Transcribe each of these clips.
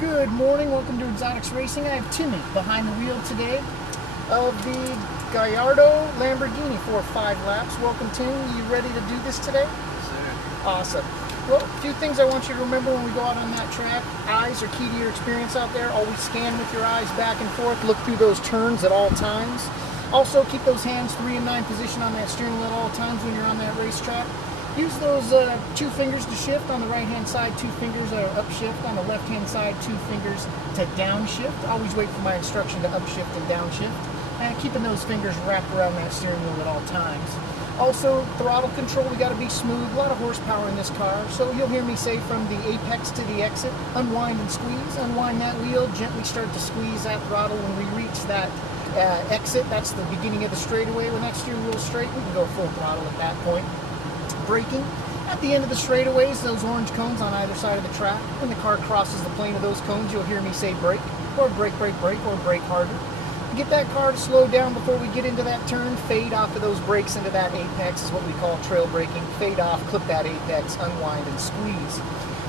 Good morning, welcome to Exotics Racing. I have Timmy behind the wheel today of the Gallardo Lamborghini for 5 laps. Welcome, Timmy. You ready to do this today? Yes, sir. Awesome. Well, a few things I want you to remember when we go out on that track. Eyes are key to your experience out there. Always scan with your eyes back and forth. Look through those turns at all times. Also, keep those hands 3 and 9 position on that steering wheel at all times when you're on that racetrack. Use those 2 fingers to shift on the right-hand side, 2 fingers are upshift. On the left-hand side, 2 fingers to downshift. Always wait for my instruction to upshift and downshift. And keeping those fingers wrapped around that steering wheel at all times. Also, throttle control, we got to be smooth. A lot of horsepower in this car. So you'll hear me say from the apex to the exit, unwind and squeeze. Unwind that wheel, gently start to squeeze that throttle. When we reach that exit, that's the beginning of the straightaway. When that steering wheel is straight, we can go full throttle at that point. Braking at the end of the straightaways, those orange cones on either side of the track. When the car crosses the plane of those cones, you'll hear me say brake, or brake, brake, brake, or brake harder. Get that car to slow down before we get into that turn. Fade off of those brakes into that apex is what we call trail braking. Fade off, clip that apex, unwind, and squeeze.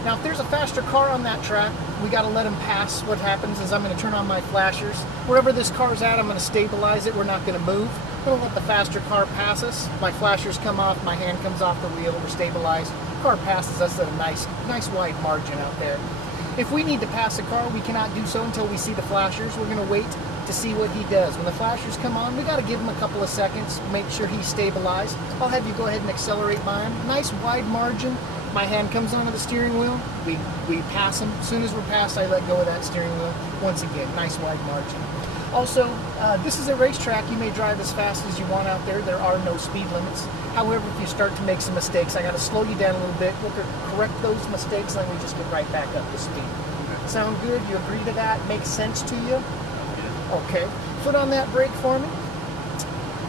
Now, if there's a faster car on that track, we got to let them pass. What happens is I'm going to turn on my flashers. Wherever this car's at, I'm going to stabilize it. We're not going to move. I'm going to let the faster car pass us. My flashers come off, my hand comes off the wheel, we're stabilized. The car passes us at a nice wide margin out there. If we need to pass a car, we cannot do so until we see the flashers. We're going to wait to see what he does. When the flashers come on, we got to give him a couple of seconds, make sure he's stabilized. I'll have you go ahead and accelerate by him. Nice wide margin. My hand comes onto the steering wheel, we pass him. As soon as we're passed, I let go of that steering wheel. Once again, nice wide margin. Also, this is a racetrack. You may drive as fast as you want out there. There are no speed limits. However, if you start to make some mistakes, I got to slow you down a little bit. We'll correct those mistakes, and then we just get right back up to speed. Okay. Sound good? You agree to that? Makes sense to you? Yeah. Okay. Foot on that brake for me.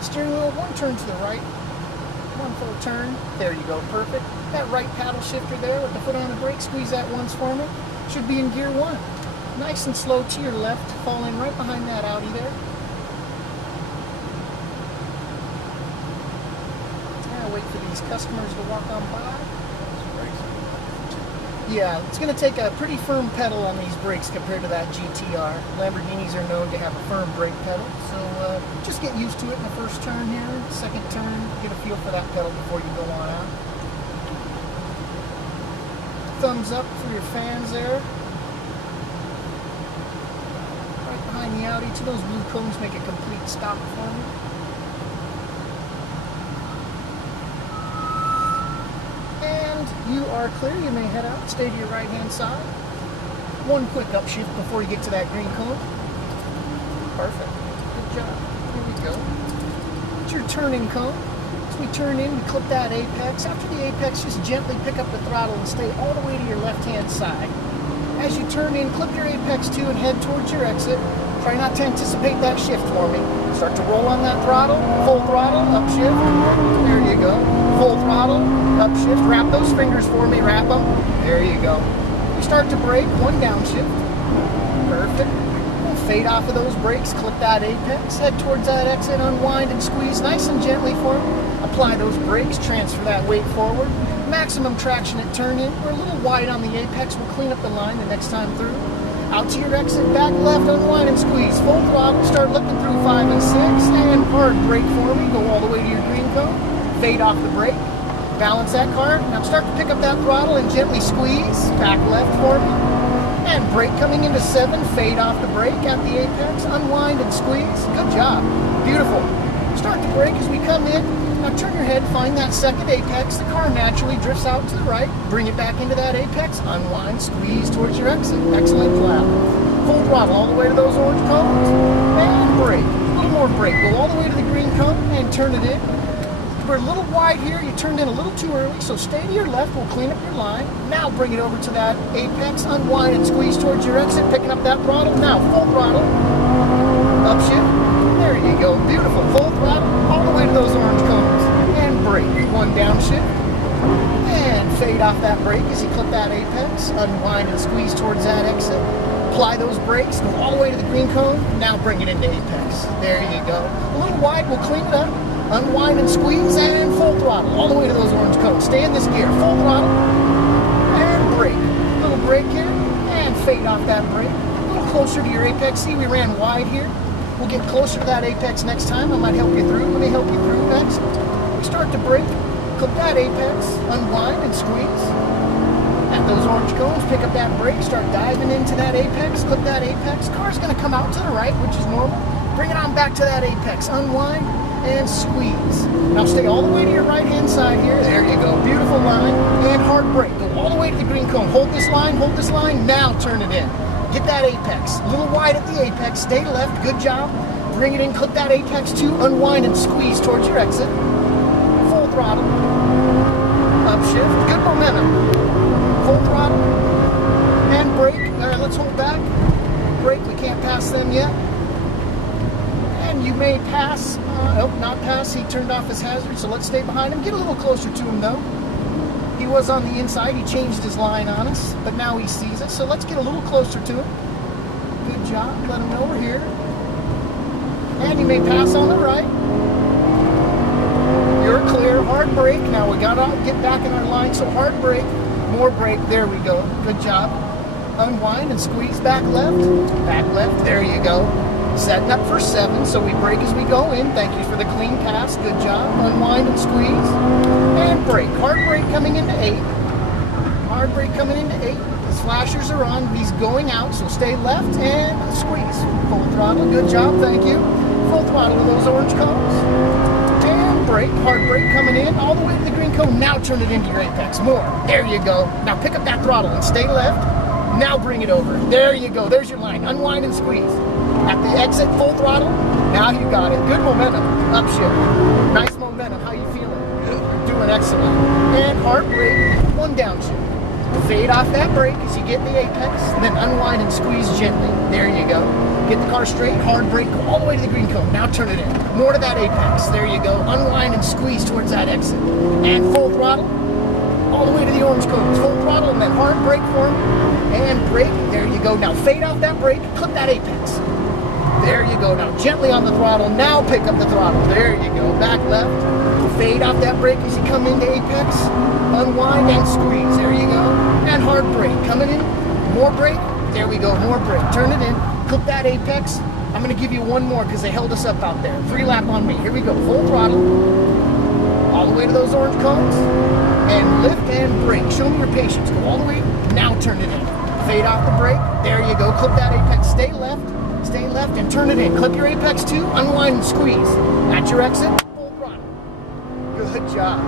Steering wheel, 1 turn to the right. 1 full turn. There you go. Perfect. That right paddle shifter there with the foot on the brake, squeeze that once for me. Should be in gear 1. Nice and slow to your left, fall in right behind that Audi there. Now wait for these customers to walk on by. Yeah, it's going to take a pretty firm pedal on these brakes compared to that GTR. Lamborghinis are known to have a firm brake pedal, so just get used to it in the first turn here. Second turn, get a feel for that pedal before you go on out. Thumbs up for your fans there. Right behind the Audi, to those blue cones make a complete stop for me. And you are clear. You may head out, stay to your right hand side. 1 quick upshift before you get to that green cone. Perfect. Good job. Here we go. It's your turning cone. As we turn in, we clip that apex. After the apex, just gently pick up the throttle and stay all the way to your left-hand side. As you turn in, clip your apex too and head towards your exit. Try not to anticipate that shift for me. Start to roll on that throttle. Full throttle, upshift. There you go. Full throttle, upshift. Wrap those fingers for me. Wrap them. There you go. You start to brake. 1 downshift. Perfect. Fade off of those brakes, clip that apex, head towards that exit, unwind and squeeze nice and gently for me. Apply those brakes, transfer that weight forward. Maximum traction at turn in. We're a little wide on the apex. We'll clean up the line the next time through. Out to your exit, back left, unwind and squeeze. Full throttle, start looking through 5 and 6. And hard brake for me. Go all the way to your green cone. Fade off the brake. Balance that car. Now start to pick up that throttle and gently squeeze. Back left for me. And brake coming into 7, fade off the brake at the apex, unwind and squeeze. Good job. Beautiful. Start to brake as we come in. Now turn your head, find that second apex. The car naturally drifts out to the right. Bring it back into that apex, unwind, squeeze towards your exit. Excellent job. Full throttle all the way to those orange cones. And brake. A little more brake. Go all the way to the green cone and turn it in. We're a little wide here. You turned in a little too early, so stay to your left. We'll clean up your line. Now bring it over to that apex, unwind and squeeze towards your exit, picking up that throttle. Now full throttle, upshift. There you go. Beautiful. Full throttle all the way to those orange cones. And brake. 1 downshift. And fade off that brake as you clip that apex, unwind and squeeze towards that exit. Apply those brakes, go all the way to the green cone. Now bring it into apex. There you go. A little wide, we'll clean it up. Unwind and squeeze and full throttle all the way to those orange cones. Stay in this gear. Full throttle and brake. Little brake here and fade off that brake. A little closer to your apex. See, we ran wide here. We'll get closer to that apex next time. I might help you through. Let me help you through next. We start to brake, clip that apex, unwind and squeeze. At those orange cones, pick up that brake, start diving into that apex, clip that apex. Car's gonna come out to the right, which is normal. Bring it on back to that apex, unwind and squeeze. Now stay all the way to your right-hand side here. There you go, beautiful line, and hard brake. Go all the way to the green cone. Hold this line, now turn it in. Get that apex, a little wide at the apex, stay left, good job. Bring it in, clip that apex too, unwind and squeeze towards your exit. Full throttle, upshift, good momentum. Full throttle, and brake. All right, let's hold back. Brake, we can't pass them yet. And you may pass, nope, not pass. He turned off his hazard, so let's stay behind him. Get a little closer to him though. He was on the inside, he changed his line on us, but now he sees us, so let's get a little closer to him. Good job, let him know we're here. And you may pass on the right. You're clear, hard brake. Now we gotta get back in our line, so hard brake, more brake, there we go, good job. Unwind and squeeze back left, there you go. Setting up for 7, so we brake as we go in. Thank you for the clean pass, good job. Unwind and squeeze, and brake. Hard brake coming into 8. Hard brake coming into 8. His flashers are on, he's going out, so stay left and squeeze. Full throttle, good job, thank you. Full throttle to those orange cones. And brake, hard brake coming in, all the way to the green cone. Now turn it into your apex, more. There you go. Now pick up that throttle and stay left. Now bring it over. There you go, there's your line. Unwind and squeeze. At the exit, full throttle. Now you got it. Good momentum. Upshift. Nice momentum. How you feeling? You're doing excellent. And hard brake, one downshift. Fade off that brake as you get the apex, and then unwind and squeeze gently. There you go. Get the car straight, hard brake, go all the way to the green cone. Now turn it in. More to that apex. There you go. Unwind and squeeze towards that exit. And full throttle. All the way to the orange cones. Full throttle and then hard brake for him. And brake. There you go. Now fade off that brake, clip that apex. There you go. Now gently on the throttle. Now pick up the throttle. There you go. Back left. Fade off that brake as you come into apex. Unwind and squeeze. There you go. And hard brake. Coming in. More brake. There we go. More brake. Turn it in. Clip that apex. I'm going to give you one more because they held us up out there. 3 lap on me. Here we go. Full throttle. All the way to those orange cones. And lift and brake. Show me your patience. Go all the way. Now turn it in. Fade off the brake. There you go. Clip that apex. Stay left. Stay left and turn it in. Clip your apex too. Unwind and squeeze. At your exit, full throttle. Good job.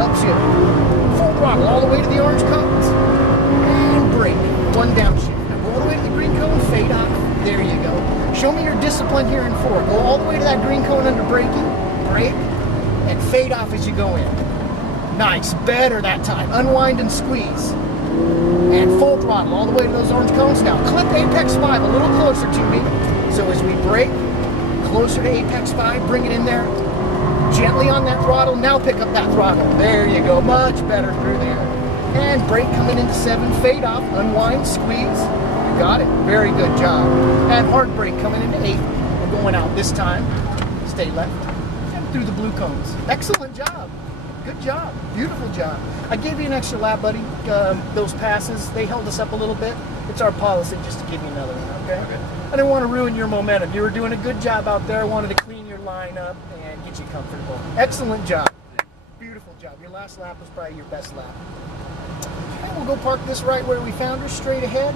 Upshift. Full throttle all the way to the orange cones. And brake. One downshift. Now go all the way to the green cone. Fade off. There you go. Show me your discipline here in 4. Go all the way to that green cone under braking. Brake. And fade off as you go in. Nice. Better that time. Unwind and squeeze. And full throttle all the way to those orange cones. Now clip apex 5 a little closer to me. So as we brake, closer to apex 5, bring it in there. Gently on that throttle. Now pick up that throttle. There you go. Much better through there. And brake coming into 7. Fade off. Unwind. Squeeze. You got it. Very good job. And hard brake coming into 8. We're going out this time. Stay left. And through the blue cones. Excellent job. Good job. Beautiful job. I gave you an extra lap, buddy. Those passes, they held us up a little bit. It's our policy just to give you another one, okay? I didn't want to ruin your momentum. You were doing a good job out there. I wanted to clean your line up and get you comfortable. Excellent job. Beautiful job. Your last lap was probably your best lap. Okay, we'll go park this right where we found her, straight ahead,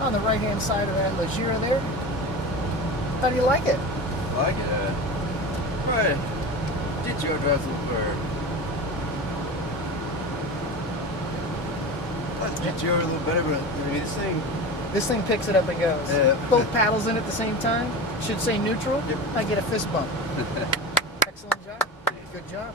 on the right-hand side of that Lajira there. How do you like it? I like it. Right. Did you drive some bird? Get you over a little better, but I mean, this thing picks it up and goes. Yeah. Both paddles in at the same time. Should say neutral. Yep. I get a fist bump. Excellent job. Good job.